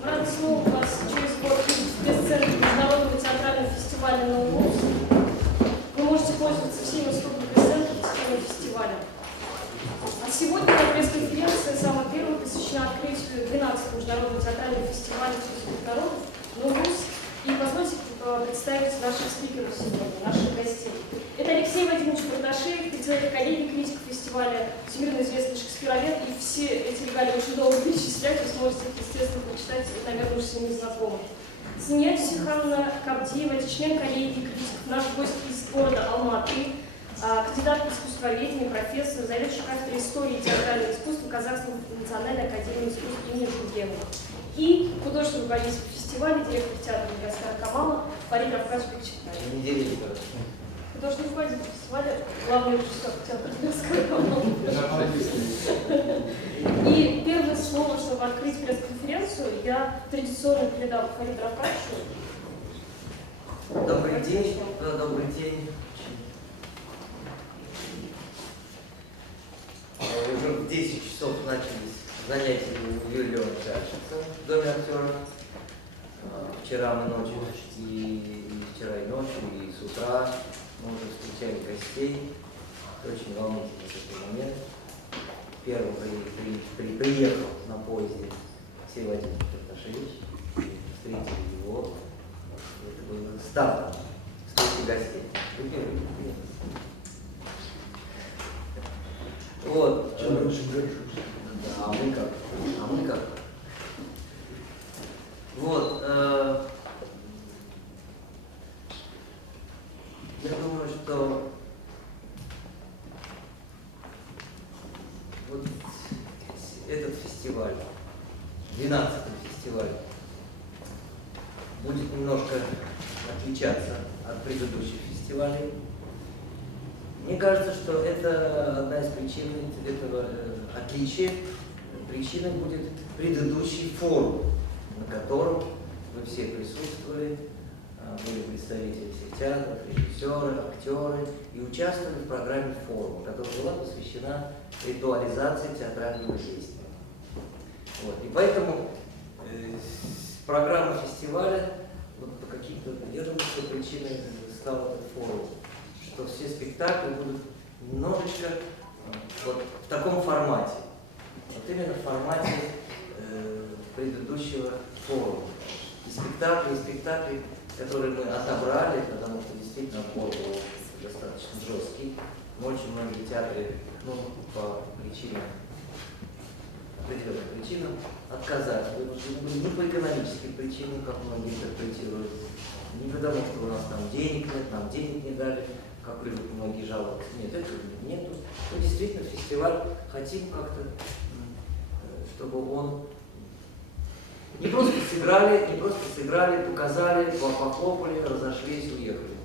Мы рады снова вас через год видеть в пресс-центре Международного театрального фестиваля «Ноулус». Вы можете пользоваться всеми услугами пресс-центра в течение фестиваля. А сегодня пресс-конференция самая первая посвящена открытию 12-го международного театрального фестиваля «Фестиваль народов» «Ноулус». И позвольте представить наших спикеров сегодня, наших гостей. Это Алексей Вадимович Бардашеев, председатель коллегии критиков фестиваля, всемирно известный шекспировед, и все эти регалии очень долго перечислять, вы сможете их, естественно, прочитать, наверное, уж с ними знакомы. Смеяти Сюханна Кабдиева, это член коллегии критиков, наш гость из города Алматы, кандидат в искусствоведение, профессор, заведующий кафедрой истории и театрального искусства Казахстанской национальной академии искусств имени Жургенова. И художественный руководитель фестиваля, директор театра Гаскара Камала Фарид Рафкатович Чектай. Художественный руководитель фестиваля, главный режиссер театра Гаскара Камала. И первое слово, чтобы открыть пресс-конференцию, я традиционно передам Фариду Рафкатовичу. Добрый день. Добрый день. Уже в 10 часов начались занятия у Юрия Чашица в Доме актеров. Вчера мы ночью, и вчера и ночью, и с утра мы уже встречали гостей. Очень волнительный такой момент. Первым приехал на поезде Алексей Владимирович Бардашевич. Встретили его. Это было стартом встречи гостей. Вот. Да, а мы как? Вот. Я думаю, что вот этот фестиваль, 12-й фестиваль, будет немножко отличаться от предыдущих фестивалей. Мне кажется, что это одна из причин этого отличия. Причиной будет предыдущий форум, на котором вы все присутствовали, были представители всех театров, режиссеры, актеры, и участвовали в программе форума, которая была посвящена ритуализации театрального действия. Вот. И поэтому программа фестиваля, вот по каким-то, я думаю, что причиной стал этот форум, что все спектакли будут немножечко вот в таком формате. Вот именно в формате предыдущего форума. И спектакли, которые мы отобрали, потому что действительно отбор был достаточно жесткий. Очень многие театры, по причинам, определенным причинам, отказались. Не по экономическим причинам, как многие интерпретируют, не потому, что у нас там денег нет, нам денег не дали, как любят многие жаловаться. Нет, этого нету. Мы действительно фестиваль хотим как-то, чтобы он не просто сыграли, показали, похлопали, разошлись, уехали.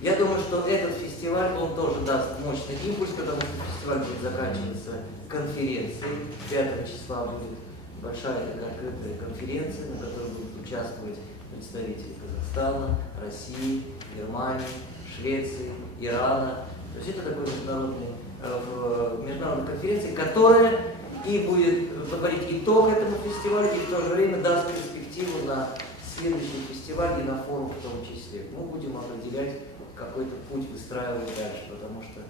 Я думаю, что этот фестиваль, он тоже даст мощный импульс, потому что фестиваль будет заканчиваться конференцией. 5 числа будет большая открытая конференция, на которой будут участвовать представители Казахстана, России, Германии, Швеции, Ирана. То есть это такой международная конференция, которая и будет подводить итог этому фестивалю, и в то же время даст перспективу на следующий фестиваль и на форум в том числе. Мы будем определять какой-то путь, выстраивать дальше, потому что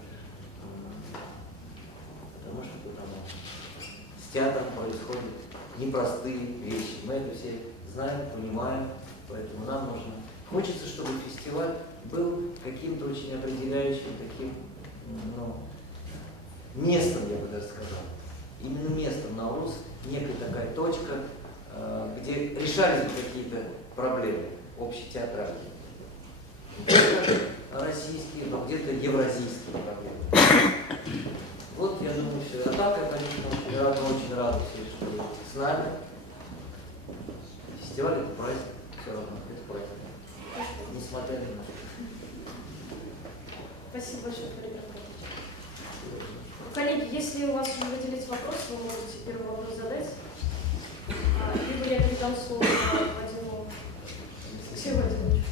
с театром происходят непростые вещи. Мы это все знаем, понимаем, поэтому нам нужно. Хочется, чтобы фестиваль был каким-то очень определяющим таким, местом, я бы даже сказал. Именно местом Наурус, некая такая точка, где решались какие-то проблемы общетеатральные. Где-то российские, но где-то евразийские проблемы. Вот, я думаю, все. А так, я, конечно, очень рад, что вы с нами. Фестиваль — это праздник, все равно, это праздник. Несмотря ни на что. Спасибо большое, Фарид Рафкатович. Коллеги, если у вас уже выделить вопрос, вы можете первый вопрос задать. Либо я передам слово Вадиму Алексею Владимировичу.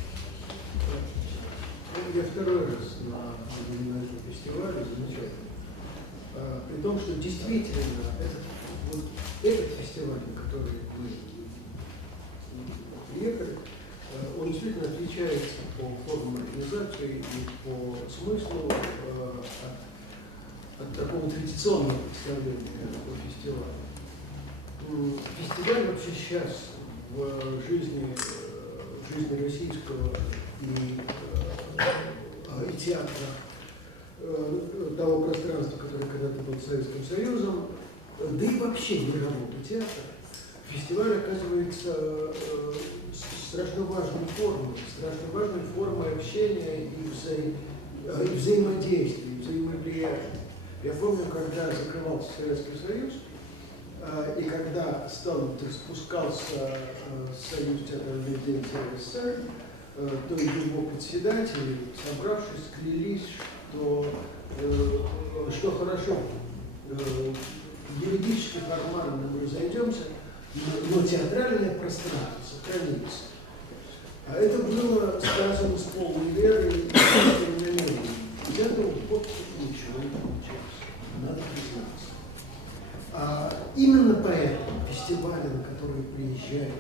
Я второй раз на нашем фестивале, замечательно. При том, что действительно этот фестиваль, на который мы приехали, он действительно отличается по формам организации и по смыслу от такого традиционного представления о фестивале. Фестиваль вообще сейчас в жизни российского и театра того пространства, которое когда-то было Советским Союзом, да и вообще мирового театра, фестиваль оказывается страшно важной формой общения и взаимодействия, и взаимовлияния. Я помню, когда закрывался Советский Союз, и когда распускался Союз театральных деятелей СССР, то его председатели, собравшись, клялись, что хорошо, юридически формально мы разойдемся, но театральное пространство сохранится. А это было сказано с полной верой и намерением. Из этого ничего не получилось, надо признаться. Именно поэтому фестивали, на которые приезжают,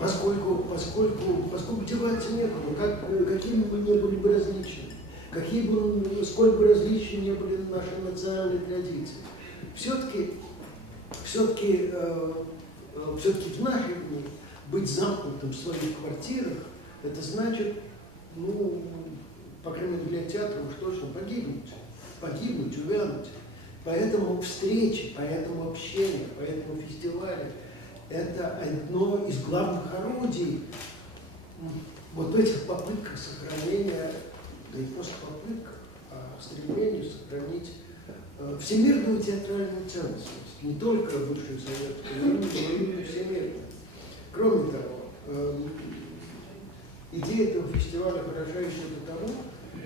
поскольку деваться некуда, какими бы ни были бы различия, сколь бы различия не были наши национальные традиции, все-таки в наши дни быть замкнутым в своих квартирах, это значит, по крайней мере для театра уж точно погибнуть, увянуть. Поэтому встречи, поэтому общение, поэтому фестивали – это одно из главных орудий вот в этих попытках сохранения, да и просто попытках, стремлению сохранить всемирную театральную целостность, не только бывшую Советскую, но и всемирную. Кроме того, идея этого фестиваля хороша еще до того,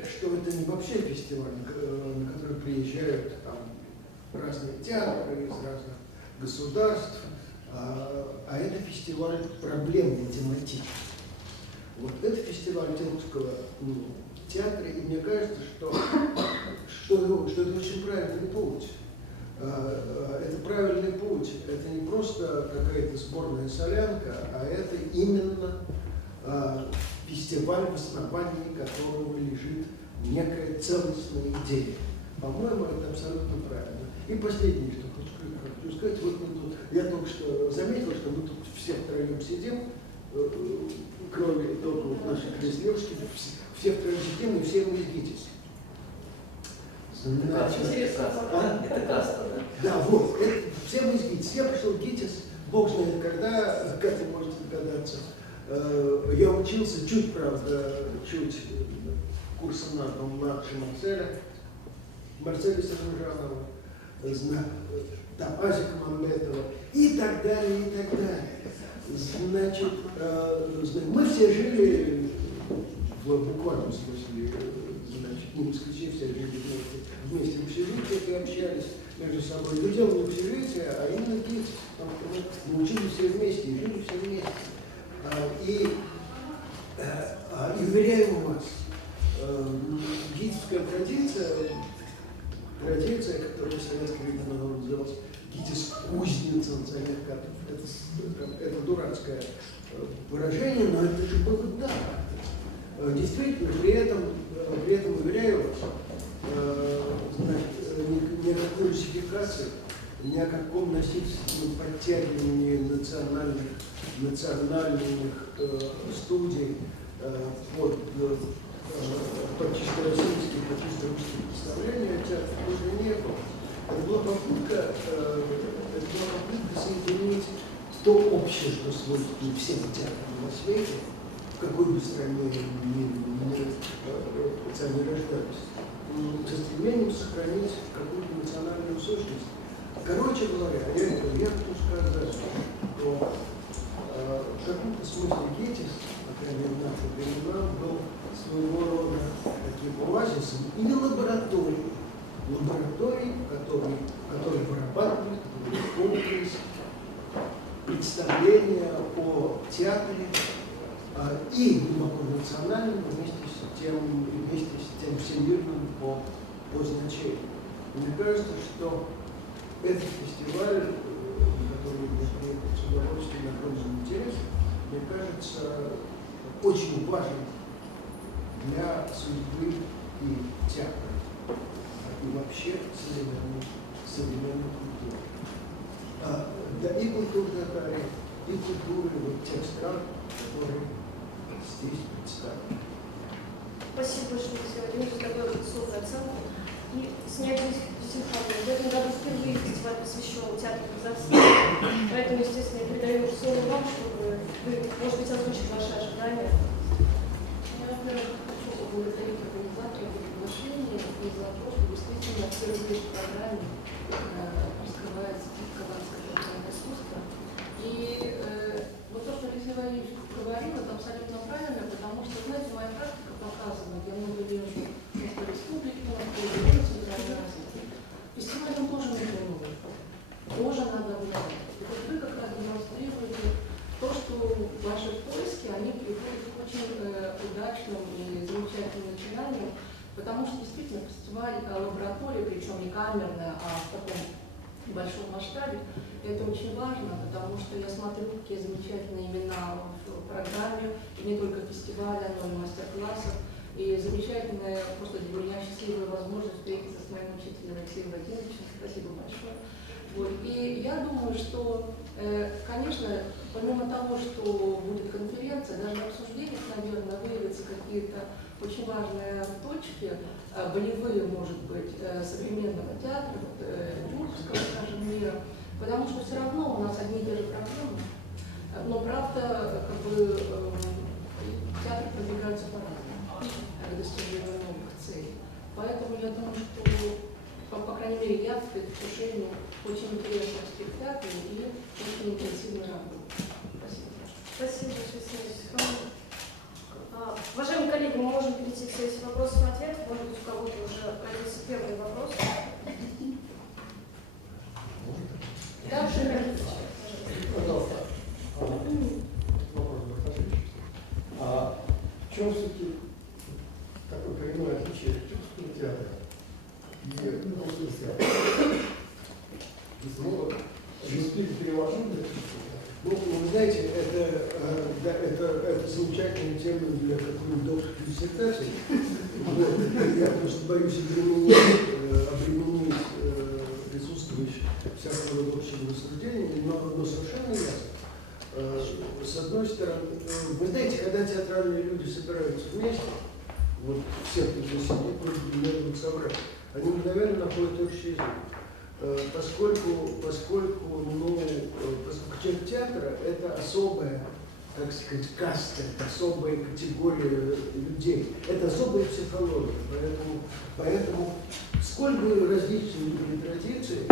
что это не вообще фестиваль, на который приезжают разные театры из разных государств, а это фестиваль проблемный, тематический. Вот это фестиваль русского театра, и мне кажется, что это очень правильный путь. Это правильный путь. Это не просто какая-то сборная солянка, а это именно фестиваль, в основании которого лежит некая целостная идея. По-моему, это абсолютно правильно. И последнее, что хочу сказать, вот мы тут, я только что заметил, что мы тут все втроем сидим, кроме только вот нашей Крестьевской, все втроем сидим и все мы из ГИТИС. Это каста, да? Да, вот, все мы из ГИТИС. Я пришел в ГИТИС, бог знает когда, как вы можете догадаться. Я учился чуть курсом младше Марселя Саружанова, Азика Мамбетова и так далее, и так далее. Значит, мы все жили в буквальном смысле, значит, не в исключении, все жили вместе в общежитиях и общались между собой. Не делали общежития, а именно ГИТИС, потому что мы учились все вместе и жили все вместе. И уверяю вас, ГИТИСская традиция, которая в советское время называлась ГИТИС-кузница, это дурацкое выражение, но это же было да. Действительно, при этом уверяю вас, никакой русификации, ни о каком насильственном подтягивании национальных студий под чисто российские, под чисто русские представления театра тоже не было. Это была попытка соединить то общее, что свойственно всем театрам на свете, в какой бы стране не рождались, со стремлением сохранить какую-то национальную сущность. Короче говоря, я хочу сказать, что в каком-то смысле ГИТИС, по крайней мере, в наши времена, был своего рода таким оазисом или лабораторией, которые вырабатывали, комплекс представления о театре и глубоко национальном вместе с тем всемирным по значению. Мне кажется, что этот фестиваль, на очень важен для судьбы и театра, и вообще современной культуры. Да и культурной арены, и культуры вот тех стран, которые здесь представлены. Спасибо большое, Алексей Владимирович, за такую высокую оценку. И снять Симфонии. В этом году впервые фестиваль посвящен театру Казахстана. Поэтому, естественно, я передаю слово вам, чтобы вы, может быть, озвучили ваши ожидания. Я, во-первых, хочу поблагодарить организаторов за приглашение и за то, что действительно в первый день в программе раскрывается казахское театральное искусство. И вот то, что Алексей Владимирович говорил, это абсолютно правильно, потому что, знаете, моя практика показывает, я много езжу по республике, у нас регионы центральной России. Фестивалям тоже нужно новое, тоже надо обновлять. И вот вы как раз демонстрируете то, что ваши поиски, они приходят к очень удачным и замечательным начинаниям, потому что действительно фестиваль лаборатория, причем не камерная, а в таком большом масштабе, это очень важно, потому что я смотрю, какие замечательные имена в программе, и не только фестиваля, но и мастер-классов, и замечательная, просто для меня счастливая возможность встретиться с моим учителем Алексеем Владимировичем. Спасибо большое. Вот. И я думаю, что, конечно, помимо того, что будет конференция, даже в обсуждениях, наверное, выявятся какие-то очень важные точки, болевые, может быть, современного театра, тюркского, скажем, мира, потому что все равно у нас одни и те же проблемы, но правда, как бы, театры продвигаются по-разному к достижению новых целей. Поэтому я думаю, что, по крайней мере, я в предвкушении очень интересных спектаклей и очень интенсивной работы. Спасибо. Спасибо большое, Сергей. Уважаемые коллеги, мы можем перейти к сессии вопросов и ответов. Может быть, у кого-то уже родился первый вопрос. Да, пожалуйста. Вопрос в чем все-таки такое коренное отличие тюркского театра и русского театра? Если могут, перевожу для тюркского театра. Ну, вы знаете, это замечательная тема для какой-нибудь докторской диссертации. Вот. Я просто боюсь обременить присутствующих всякого рода общего рассуждения, но совершенно ясно. С одной стороны, вы знаете, когда театральные люди собираются вместе, вот все, кто здесь сидит, могут собрать, они мгновенно находят общий язык. Поскольку человек театра – это особая, так сказать, каста, особая категория людей, это особая психология. Поэтому сколь бы различны были традиции,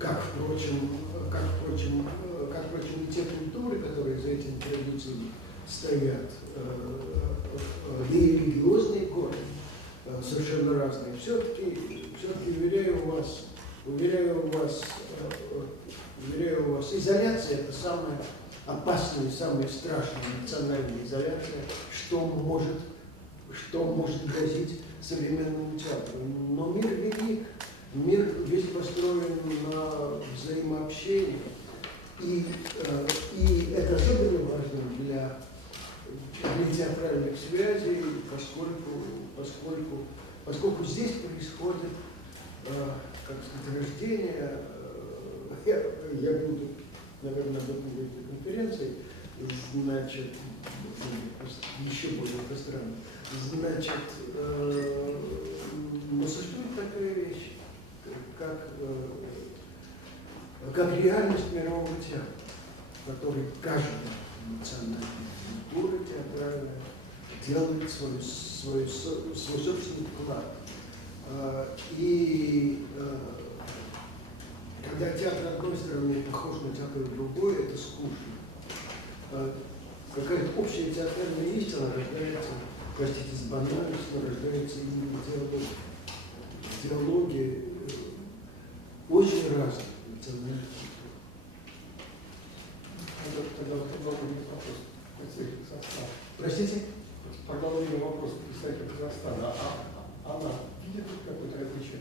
как, впрочем, и те культуры, которые за этими традициями стоят, да и религиозные корни совершенно разные, все-таки уверяю вас, изоляция – это самая опасная и самая страшная национальная изоляция, что может грозить современному театру. Но мир велик, мир весь построен на взаимообщении, и это особенно важно для театральных связей, поскольку здесь происходит, как сказать, рождение, я буду, наверное, об этом говорить на конференции, значит, еще более пространно, значит, но существует такая вещь, как реальность мирового театра, который каждая национальная культура театральная делает свой собственный вклад. И когда театр одной стороны похож на театр другой, это скучно. Какая-то общая театральная истина рождается, простите за банальность, но рождается именно в диалоге очень разных национальных культур. Тогда вопрос представителя Казахстана. Простите? Тогда вопрос представителя Казахстана. Она видит какое-то различие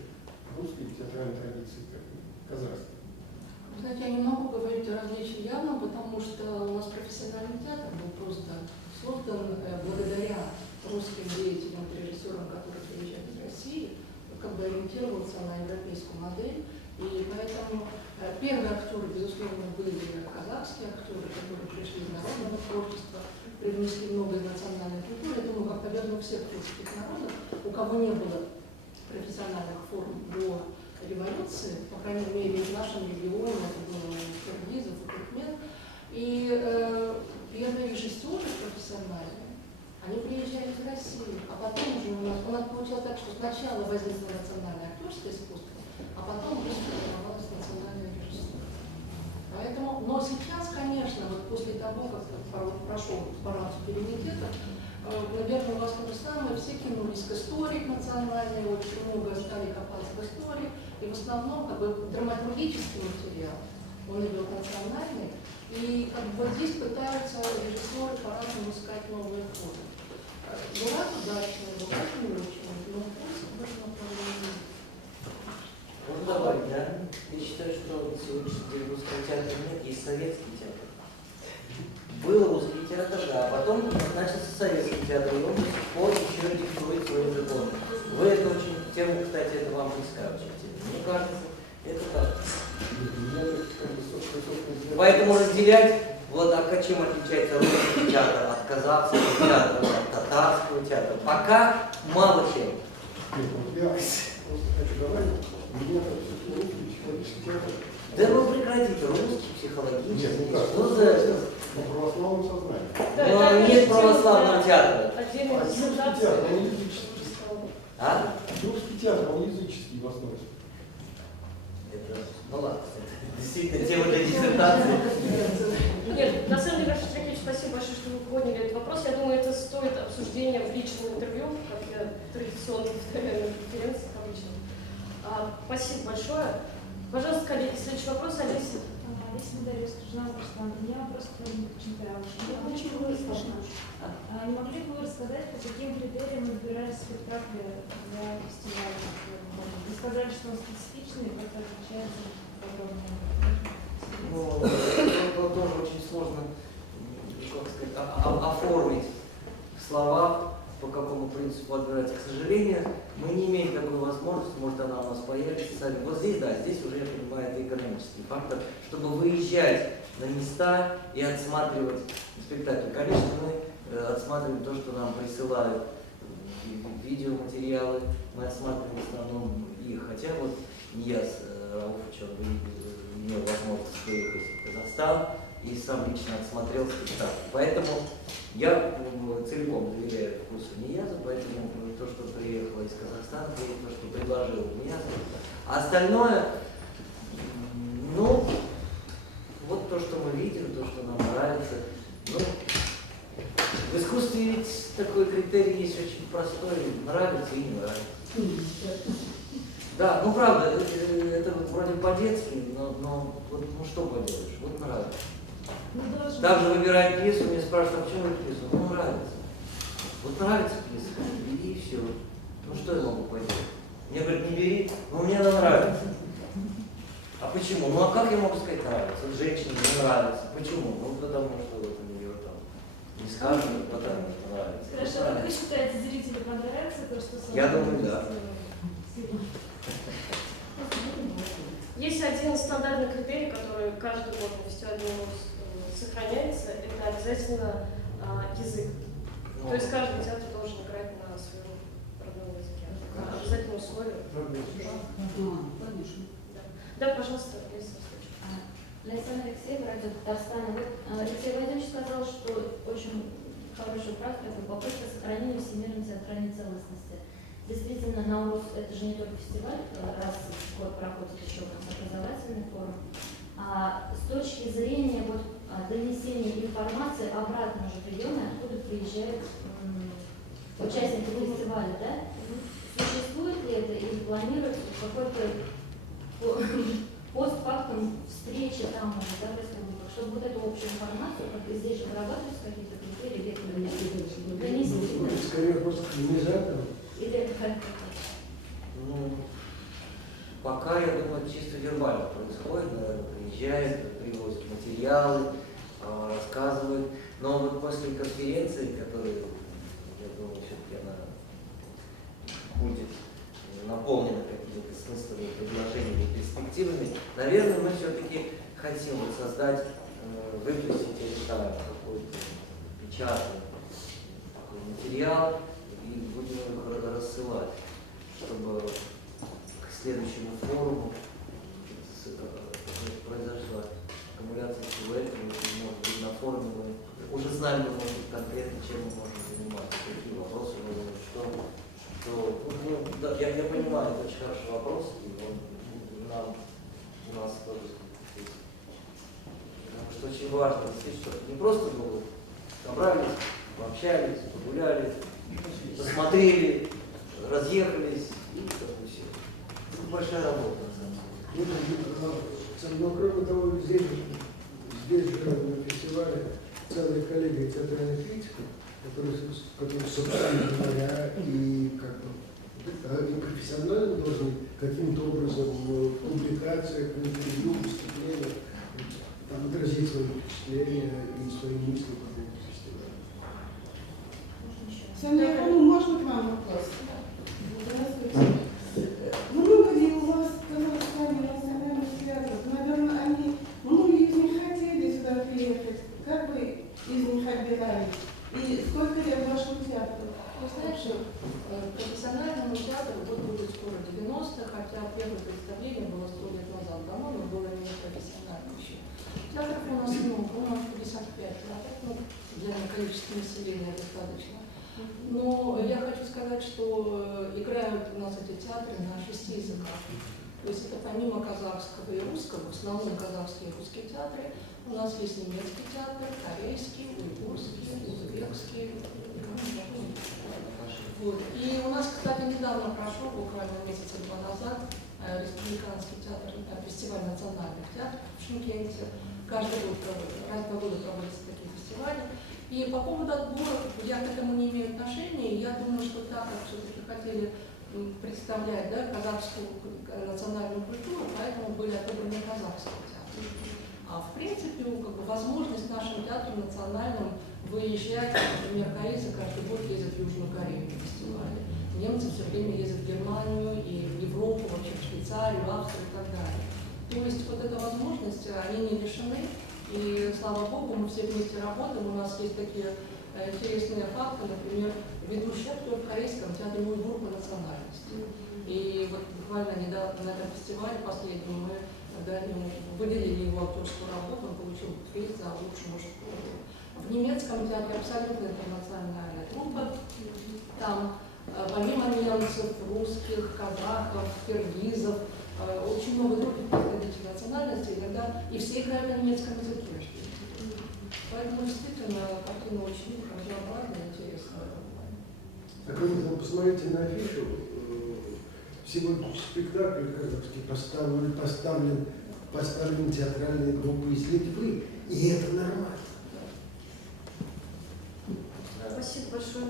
русской театральной традиции, казахской? Знаете, я не могу говорить о различии явном, потому потому что у нас профессиональный театр был просто создан благодаря русским деятелям, режиссерам, которые приезжают из России, как бы ориентировался на европейскую модель. И поэтому первые актеры, безусловно, были казахские актеры, которые пришли из народного творчества, привнесли много из национальной культуры. Я думаю, как, наверное, у всех творческих народов, у кого не было профессиональных форм до революции, по крайней мере, в нашем регионе, это было у киргизов, у туркмен, и первые режиссеры профессиональные, они приезжали из России, а потом уже у нас получилось так, что сначала возникло национальное актерское искусство, а потом уже сформировалась национальная режиссура. Поэтому, но сейчас, конечно, вот после того, как прошел парад суверенитета, наверное, у вас то же самое, все кинулись к истории национальной, очень много стали копаться в истории, и в основном как бы драматургический материал, он идет национальный, и как бы здесь пытаются режиссеры по-разному искать новые формы. Бывает удачно, бывает не очень, но пусть в этом направлении. Можно добавить, да? Я считаю, что на сегодняшний день русского театра нет, есть советский театр. Был русский театр, да, а потом начался советский театр, и он до сих пор еще диктует свои законы. Вы это очень, тему, кстати, это вам близка очень тема. Мне кажется, это так. Поэтому разделять, вот, а чем отличается русский театр от казахского театра, от татарского театра, пока мало чем. Я просто хочу добавить, мне кажется, что русский психологический театр. Да вы прекратите, русский, психологический. Нет, ну как, Что за... на православном сознании. Да, Но это нет отдельная православного тема, театра. да, отдельная А русский диссертация. театр, он языческий. А? Русский театр, он языческий в основе. Это, ну ладно, это действительно тема для диссертации. Нет, на самом деле, Рашид Ракевич, спасибо большое, что вы подняли этот вопрос. Я думаю, это стоит обсуждения в личном интервью, как я традиционно повторяю на конференциях обычно. Спасибо большое. Пожалуйста, коллеги, следующий вопрос, Олеся. Олеся Дарьевна, журнал «Руслан». У меня вопрос к Владимиру Чемпионовичу. Не могли бы вы рассказать, по каким критериям вы выбирали спектакли для фестиваля? Вы сказали, что он специфичный, как отличается подробно? Ну, это тоже очень сложно, как сказать, оформить в словах, по какому принципу отбирать. К сожалению, мы не имеем такой возможности, может она у нас появится сами. Вот здесь, да, здесь уже, я понимаю, это экономический фактор, чтобы выезжать на места и отсматривать спектакль. Конечно, мы отсматриваем то, что нам присылают видеоматериалы, мы отсматриваем в основном их. Хотя вот Нияз Рауфович, он имел возможность выехать в Казахстан и сам лично отсмотрел спектакль. Поэтому я целиком доверяю вкусу Нияза, поэтому то, что приехало из Казахстана, то, что предложил Нияз. А остальное, ну, вот то, что мы видим, то, что нам нравится. Ну, в искусстве ведь такой критерий есть очень простой, нравится и не нравится. Да, ну правда, это вроде по-детски, но вот, ну что поделаешь, вот нравится. Также выбирая пьесу, меня спрашивают, а почему эту пьесу? Ну нравится. Вот нравится пьеса, бери и все. Ну что я могу поделать? Мне говорят, не бери, но мне она нравится. А почему? Ну а как я могу сказать нравится? Вот женщине не нравится. Почему? Ну потому что вот у нее там не скажут, потому что нравится. Хорошо, Ну, как вы считаете, зрителю понравится то, что Я думаю, да. Есть один стандартный критерий, который каждый год на фестивале сохраняется, это обязательно язык. То есть каждый театр должен играть на своем родном языке. Это обязательное условие. Да, пожалуйста, Лариса. Александр Алексеев, радио Татарстана. Вот Алексей Владимирович сказал, что очень хорошая практика, попытка сохранения всемирной театральной целостности. Действительно, Наурус — это же не только фестиваль, раз в год проходит еще у нас образовательный форум. А с точки зрения вот, донесения информации обратно уже в регионы, откуда приезжают участники фестиваля, да? Существует ли это или планируется какой-то постфактум встречи там уже, да, в республиках, чтобы вот эту общую информацию, как здесь же вырабатываются какие-то критерии, донести? Скорее просто организаторам. Или как? Ну, пока, я думаю, чисто вербально происходит, наверное, приезжают, привозят материалы, рассказывают. Но вот после конференции, которая, я думаю, все-таки она будет наполнена какими-то смыслами, предложениями, перспективами, наверное, мы все-таки хотим вот создать, выпустить это какой-то печатный такой материал и будем его рассылать, чтобы к следующему форуму произошла аккумуляция всего этого, и, может быть, на форуме мы уже знали бы, может быть, конкретно, чем мы можем заниматься, какие вопросы можем, что да, я понимаю, это очень хороший вопрос, и он у нас тоже здесь. Потому что очень важно, что не просто было, собрались, пообщались, погуляли, посмотрели, разъехались, и как бы все. Это большая работа, на самом деле. Но кроме того, здесь же на фестивале целая коллегия театральных критиков, которые, собственно говоря, и как бы они профессионально должны каким-то образом в публикациях, в интервью, выступлениях там отразить свои впечатления и свои мысли по этому фестивалю. Саня, можно к вам вопрос? Здравствуйте. Много ли у вас в Казахстане национальных театров? Наверное, они, многие из них хотели сюда приехать. Как вы из них отбирали? И сколько лет вашему театру? Вы знаете, профессиональному театру будет скоро 90, хотя первое представление было 100 лет назад, по-моему, было не профессиональным еще. Театров у нас много, у нас 55 театров, для количества населения достаточно. Но я хочу сказать, что играют у нас эти театры на 6 языках. То есть это помимо казахского и русского, в основном казахские и русские театры, у нас есть немецкий театр, корейский, уйгурский, узбекский. Вот. И у нас, кстати, недавно прошел, буквально месяца 2 назад, республиканский театр, фестиваль национальных театров в Шымкенте. Каждый год, раз в 2 года проводятся такие фестивали. И по поводу отбора, я к этому не имею отношения. Я думаю, что так как все-таки хотели представлять, да, казахскую национальную культуру, поэтому были отобраны казахские театры. А в принципе, как бы, возможность нашим театрам национальным выезжать, например, корейцы каждый год ездят в Южную Корею на фестивале. Немцы все время ездят в Германию и в Европу, вообще в Швейцарию, в Австрию и так далее. То есть вот эта возможность, они не лишены. И слава богу, мы все вместе работаем. У нас есть такие интересные факты, например, ведущий актер в корейском театре уйгур по национальности. И вот буквально недавно на этом фестивале последнем мы выделили его актерскую работу, он получил приз за лучшую мужскую роль. В немецком театре абсолютно интернациональная труппа. Там помимо немцев, русских, казахов, киргизов, очень много других представителей национальностей, иногда и все играют на немецком языке. Поэтому действительно картина очень разнообразная, интересная. А кроме того, посмотрите на афишу, сегодня спектакль казахский поставлен театральной группой из Литвы, и это нормально. Спасибо большое.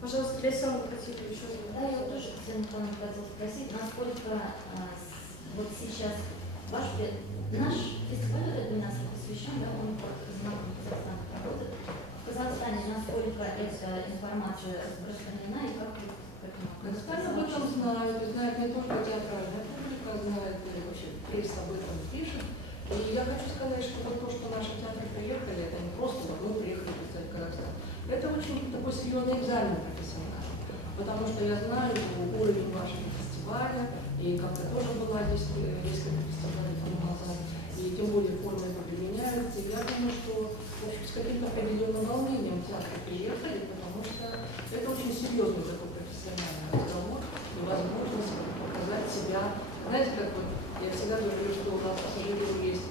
Пожалуйста, Александр, хотите еще задать? Да, я тоже хотела спросить, насколько вот сейчас наш фестиваль этот 12 посвящен, да, он под знаком Казахстана работает. В Казахстане насколько эта информация распространена и как вы к этому Казахстан об этом знает не только театральная публика, знает, вообще пресса об этом пишет. И я хочу сказать, что вот то, что наши театры приехали, это не просто вот мы приехали представить Казахстан. Это очень такой серьезный экзамен профессиональный, потому что я знаю уровень вашего фестиваля, и как-то тоже была здесь несколько фестивалей тому назад, и тем более формы это меняются. И я думаю, что в общем, с каким-то определенным волнением театры приехали, потому что это очень серьезный такой профессиональный разговор и возможность показать себя. Знаете, как вот я всегда говорю, что у нас пассажиров есть,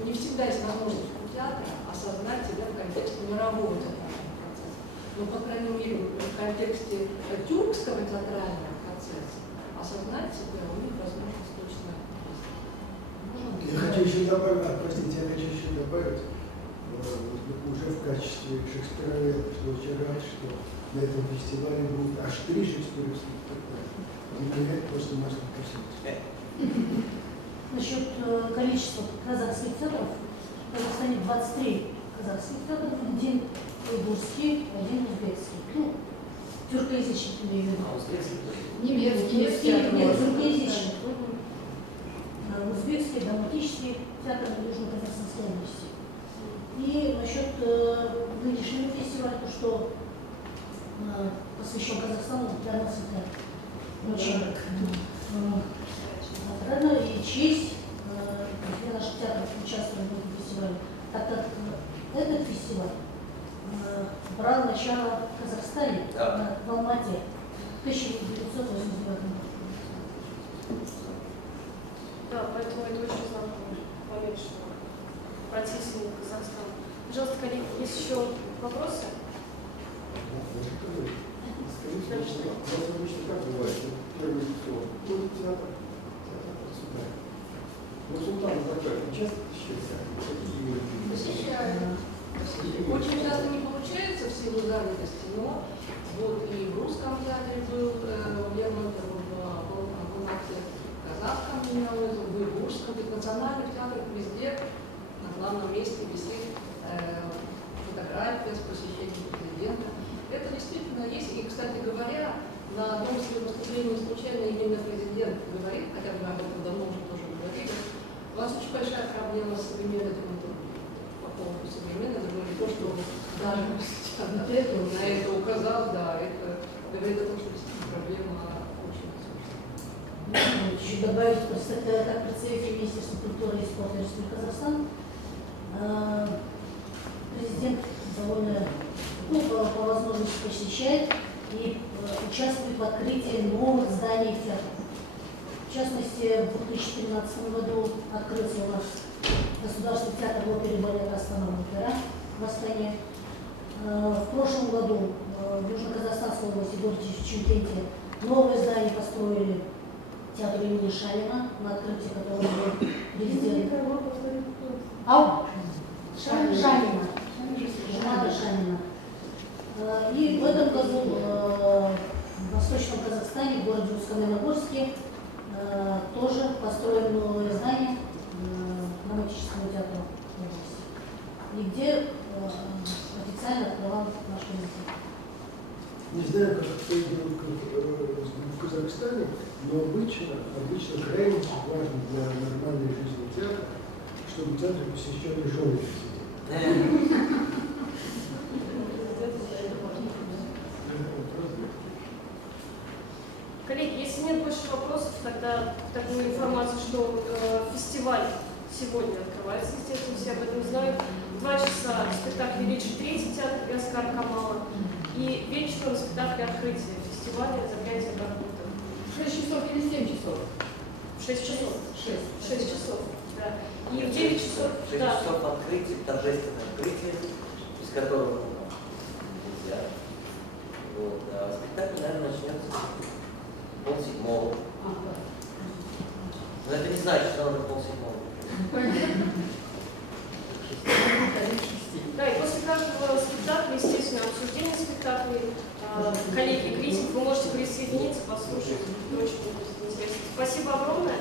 не всегда есть возможность у театра осознать себя в контексте мирового театрального процесса. Но, по крайней мере, в контексте тюркского театрального процесса осознать себя у них возможность точно есть. Я хочу еще добавить, добавить, уже в качестве шекспироведа, что очень рад, что на этом фестивале будет аж 3 шекспировских спектакля. Удивляет просто масло посетителей. Насчет количества казахских театров, в Казахстане 20 23 казахских театра, один уйгурский, один узбекский. Ну, тюркоязычный, имею в виду. А узбекский тоже? Немецкий, нет, тюркоязычный. Узбекский, далматический театр Южно-Казахстанской области. И насчет нынешнего фестиваля, то, что посвящен Казахстану, для нас это очень отрадно и честь для наших театров участвовать в этом фестивале, так как этот фестиваль брал начало в Казахстане, в Алмате, в 1989 году. Да, поэтому это очень знакомый момент, что обратились в Казахстан. Пожалуйста, коллеги, есть еще вопросы? Скажите, у вас обычно как бывает? Первый все, ходит театр, рассуждает. Но Султан Закар часто посещается? Посещаю. Очень часто не получается в силу занятости, но вот и в русском театре был в Лермонтове, в Алмате, в казахском в уйгурском, в национальных театрах везде на главном месте висит фотография с посещением президента. Это действительно есть. И, кстати говоря, на том своем выступлении случайно именно президент говорит, хотя мы об этом давно уже тоже говорили, у вас очень большая проблема с современной драматургией. По поводу современной драматургии, то, что даже на это указал, да, это говорит о том, что действительно проблема очень сложная. Еще добавить, просто как представитель Министерства культуры и спорта Республики Казахстан, президент довольно по возможности посещает и участвует в открытии новых зданий театров. В частности, в 2013 году открылся у нас Государственный театр оперы и балета «Астана-Опера» в Астане. В прошлом году в Южно-Казахстанской области, в городе Чимкенте, новое здание построили театру имени Шалина, на открытии которого был президент. Шанина. Жена Шанина. И в этом году в Восточном Казахстане, в городе Усть-Каменогорске, тоже построено новое здание драматического театра области, и где официально открывал наш комитет. Не знаю, как это делают в Казахстане, но обычно крайне важно для нормальной жизни театра, чтобы театр посещали жены президента. Коллеги, если нет больше вопросов, тогда такую информацию, что фестиваль сегодня открывается, естественно, все об этом знают. 2 часа спектакль «Речь третий» театр Оскара Камала, и вечером спектакль открытия фестиваля «Заклятие Барбута». 6 часов или 7 часов? 6 часов. 6 часов, да. И в 9 часов, 6 да. часов открытие, торжественное открытие, из которого нельзя. Вот, а спектакль, наверное, начнется 6:30. Но это не значит, что надо 6:30. Да, и после каждого спектакля, естественно, обсуждение спектаклей, коллеги, критик, вы можете присоединиться, послушать, очень будет интересно. Спасибо огромное.